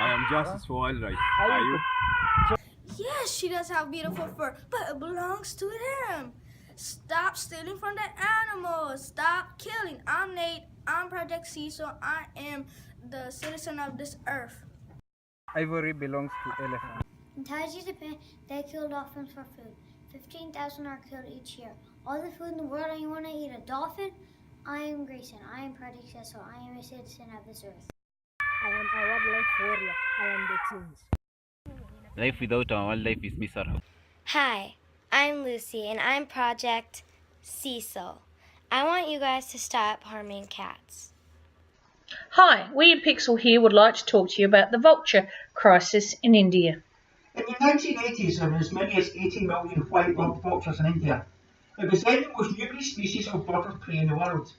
I am just wildlife. Are you? Yes, she does have beautiful fur, but it belongs to him. Stop stealing from the animals. Stop killing. I'm Nate. I'm Project Cecil. I am the citizen of this earth. Ivory belongs to elephant. In Taiji, Japan, they kill dolphins for food. 15,000 are killed each year. All the food in the world, and you want to eat a dolphin? I am Grayson. I am Project Cecil. I am a citizen of this earth. I am a wildlife warrior. I am the change. Life without a wildlife is miserable. Hi, I'm Lucy and I'm Project Cecil. I want you guys to stop harming cats. Hi, Weird Pixel here would like to talk to you about the vulture crisis in India. In the 1980s, there were as many as 80 million white-rumped vultures in India. It was then the most numerous species of bird of prey in the world.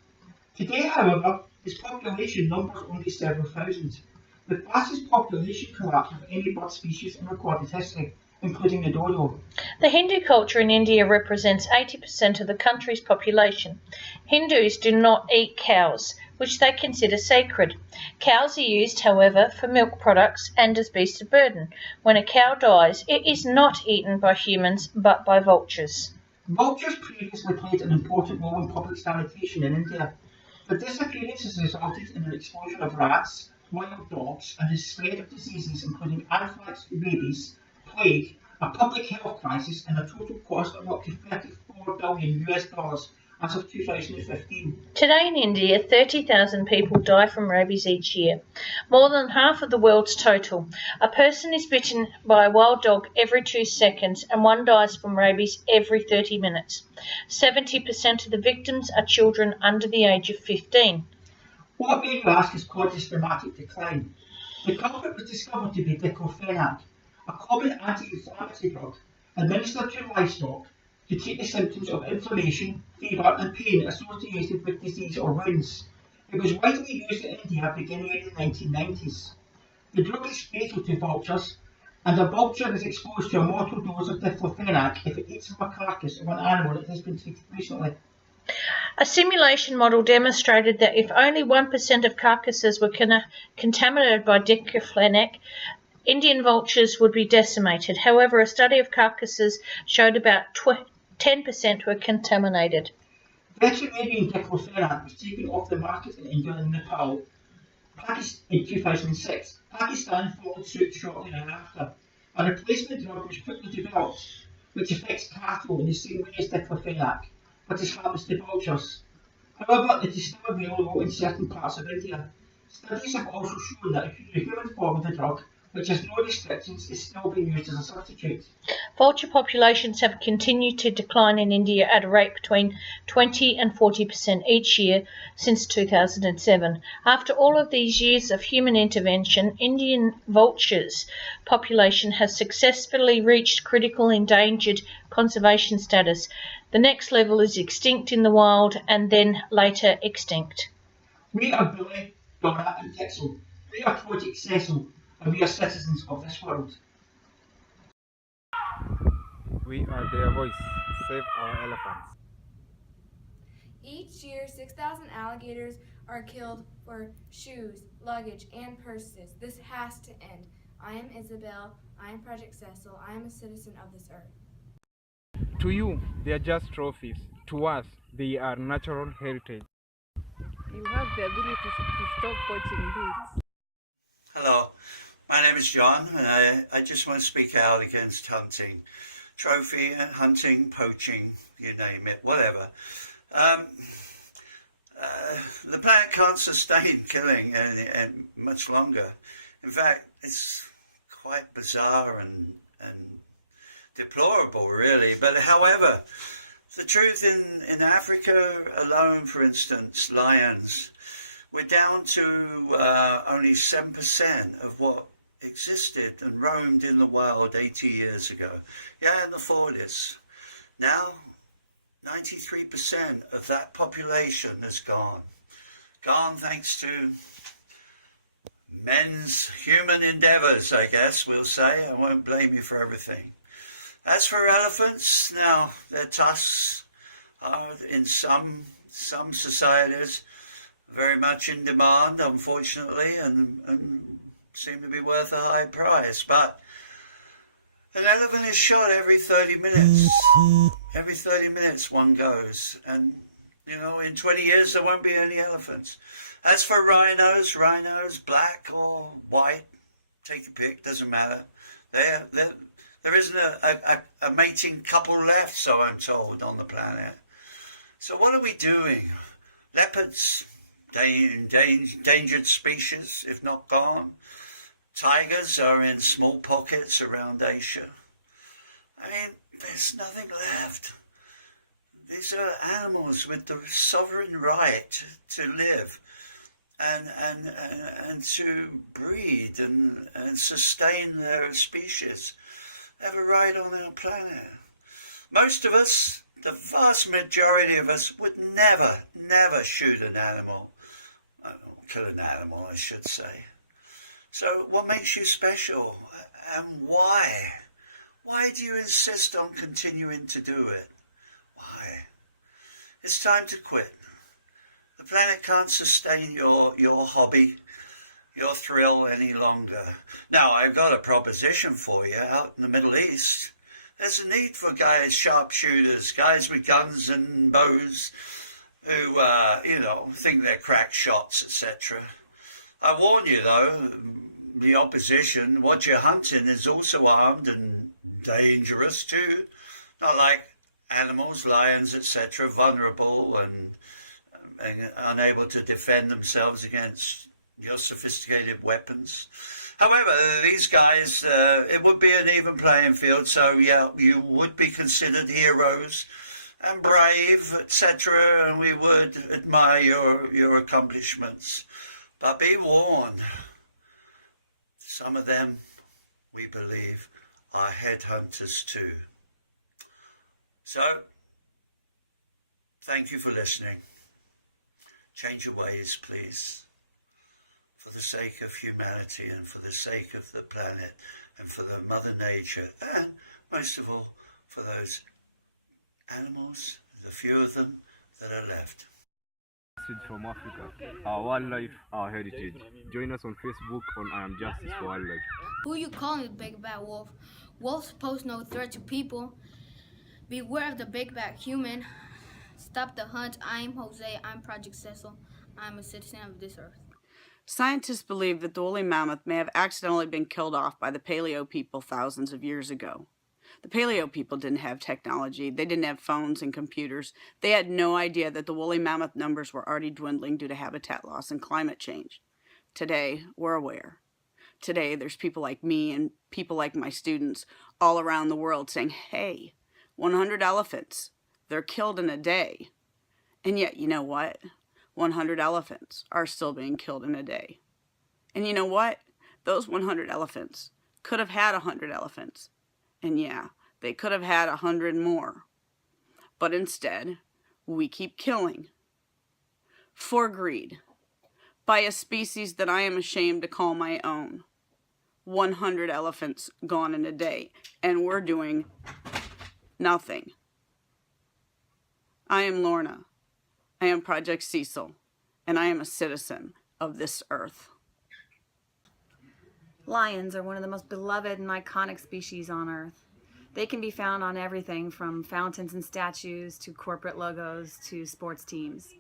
Today, however, its population numbers only several thousand, the fastest population collapse of any bird species in recorded history, including the dodo. The Hindu culture in India represents 80% of the country's population. Hindus do not eat cows, which they consider sacred. Cows are used, however, for milk products and as beasts of burden. When a cow dies, it is not eaten by humans, but by vultures. Vultures previously played an important role in public sanitation in India. The disappearances resulted in an explosion of rats, wild dogs, and the spread of diseases including anthrax, rabies, plague, a public health crisis, and a total cost of up to $34 billion as of 2015. Today in India, 30,000 people die from rabies each year, more than half of the world's total. A person is bitten by a wild dog every 2 seconds and one dies from rabies every 30 minutes. 70% of the victims are children under the age of 15. What may you ask has caused this dramatic decline? The culprit was discovered to be diclofenac, a common anti-inflammatory drug administered to livestock to treat the symptoms of inflammation, fever and pain associated with disease or wounds. It was widely used in India beginning in the 1990s. The drug is fatal to vultures, and a vulture is exposed to a mortal dose of diclofenac if it eats from a carcass of an animal that has been treated recently. A simulation model demonstrated that if only 1% of carcasses were contaminated by diclofenac, Indian vultures would be decimated. However, a study of carcasses showed about 10% were contaminated. Veterinarian diclofenac was taken off the market in India and Nepal in 2006. Pakistan followed suit shortly thereafter. A replacement drug was quickly developed, which affects cattle in the same way as diclofenac, but is harmless to vultures. However, it is still available in certain parts of India. Studies have also shown that the human form of the drug, which has no restrictions, is still being used as a substitute. Vulture populations have continued to decline in India at a rate between 20 and 40% each year since 2007. After all of these years of human intervention, Indian vultures population has successfully reached critical endangered conservation status. The next level is extinct in the wild and then later extinct. We are Billy, Donna and Pixel. We are Project Cecil, and we are citizens of this world. We are their voice. Save our elephants. Each year, 6,000 alligators are killed for shoes, luggage, and purses. This has to end. I am Isabel. I am Project Cecil. I am a citizen of this earth. To you, they are just trophies. To us, they are natural heritage. You have the ability to stop poaching birds. Hello, my name is John, and I just want to speak out against hunting. Trophy hunting, poaching, you name it, whatever. The planet can't sustain killing and much longer. In fact, it's quite bizarre and deplorable, really. But however, the truth in Africa alone, for instance, lions, we're down to only 7% of what existed and roamed in the wild 80 years ago. Yeah, in the 40s. Now, 93% of that population is gone. Gone thanks to men's human endeavours, I guess we'll say. I won't blame you for everything. As for elephants, now their tusks are in some societies very much in demand, unfortunately, and seem to be worth a high price. But an elephant is shot every 30 minutes. Every 30 minutes one goes. And, you know, in 20 years there won't be any elephants. As for rhinos, black or white, take your pick, doesn't matter. There isn't a mating couple left, so I'm told, on the planet. So what are we doing? Leopards, endangered species, if not gone. Tigers are in small pockets around Asia. I mean, there's nothing left. These are animals with the sovereign right to live and to breed and sustain their species. They have a right on our planet. Most of us, the vast majority of us, would never shoot an animal. Kill an animal, I should say. So what makes you special, and why? Why do you insist on continuing to do it? Why? It's time to quit. The planet can't sustain your hobby, your thrill any longer. Now, I've got a proposition for you. Out in the Middle East, there's a need for guys, sharpshooters, guys with guns and bows who, think they're crack shots, etc. I warn you, though, the opposition, what you're hunting is also armed and dangerous too. Not like animals, lions, etc., vulnerable and unable to defend themselves against your sophisticated weapons. However, these guys, it would be an even playing field, so yeah, you would be considered heroes and brave, etc., and we would admire your accomplishments. But be warned, some of them, we believe, are headhunters too. So, thank you for listening. Change your ways, please, for the sake of humanity and for the sake of the planet and for the Mother Nature and, most of all, for those animals, the few of them that are left. From Africa, our wildlife, our heritage. Join us on Facebook on I Am Justice for Wildlife. Who you calling the big bad wolf? Wolves pose no threat to people. Beware of the big bad human. Stop the hunt. I'm Jose. I'm Project Cecil. I'm a citizen of this earth. Scientists believe that the woolly mammoth may have accidentally been killed off by the paleo people thousands of years ago. The paleo people didn't have technology. They didn't have phones and computers. They had no idea that the woolly mammoth numbers were already dwindling due to habitat loss and climate change. Today, we're aware. Today, there's people like me and people like my students all around the world saying, hey, 100 elephants, they're killed in a day. And yet, you know what? 100 elephants are still being killed in a day. And you know what? Those 100 elephants could have had 100 elephants. And yeah, they could have had 100 more. But instead, we keep killing. For greed. By a species that I am ashamed to call my own. 100 elephants gone in a day. And we're doing nothing. I am Lorna. I am Project Cecil. And I am a citizen of this earth. Lions are one of the most beloved and iconic species on Earth. They can be found on everything from fountains and statues to corporate logos to sports teams.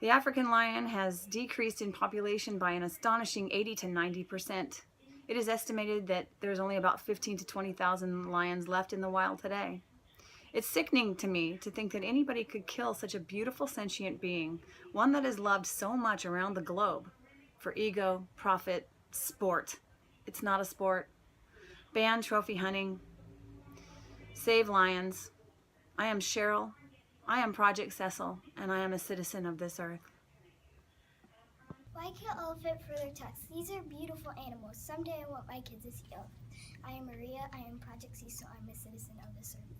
The African lion has decreased in population by an astonishing 80 to 90%. It is estimated that there's only about 15 to 20,000 lions left in the wild today. It's sickening to me to think that anybody could kill such a beautiful sentient being, one that is loved so much around the globe, for ego, profit, sport. It's not a sport. Ban trophy hunting. Save lions. I am Cheryl. I am Project Cecil, and I am a citizen of this earth. Why kill elephant for their tusks? These are beautiful animals. Someday I want my kids to see elephants. I am Maria. I am Project Cecil. I'm a citizen of this earth.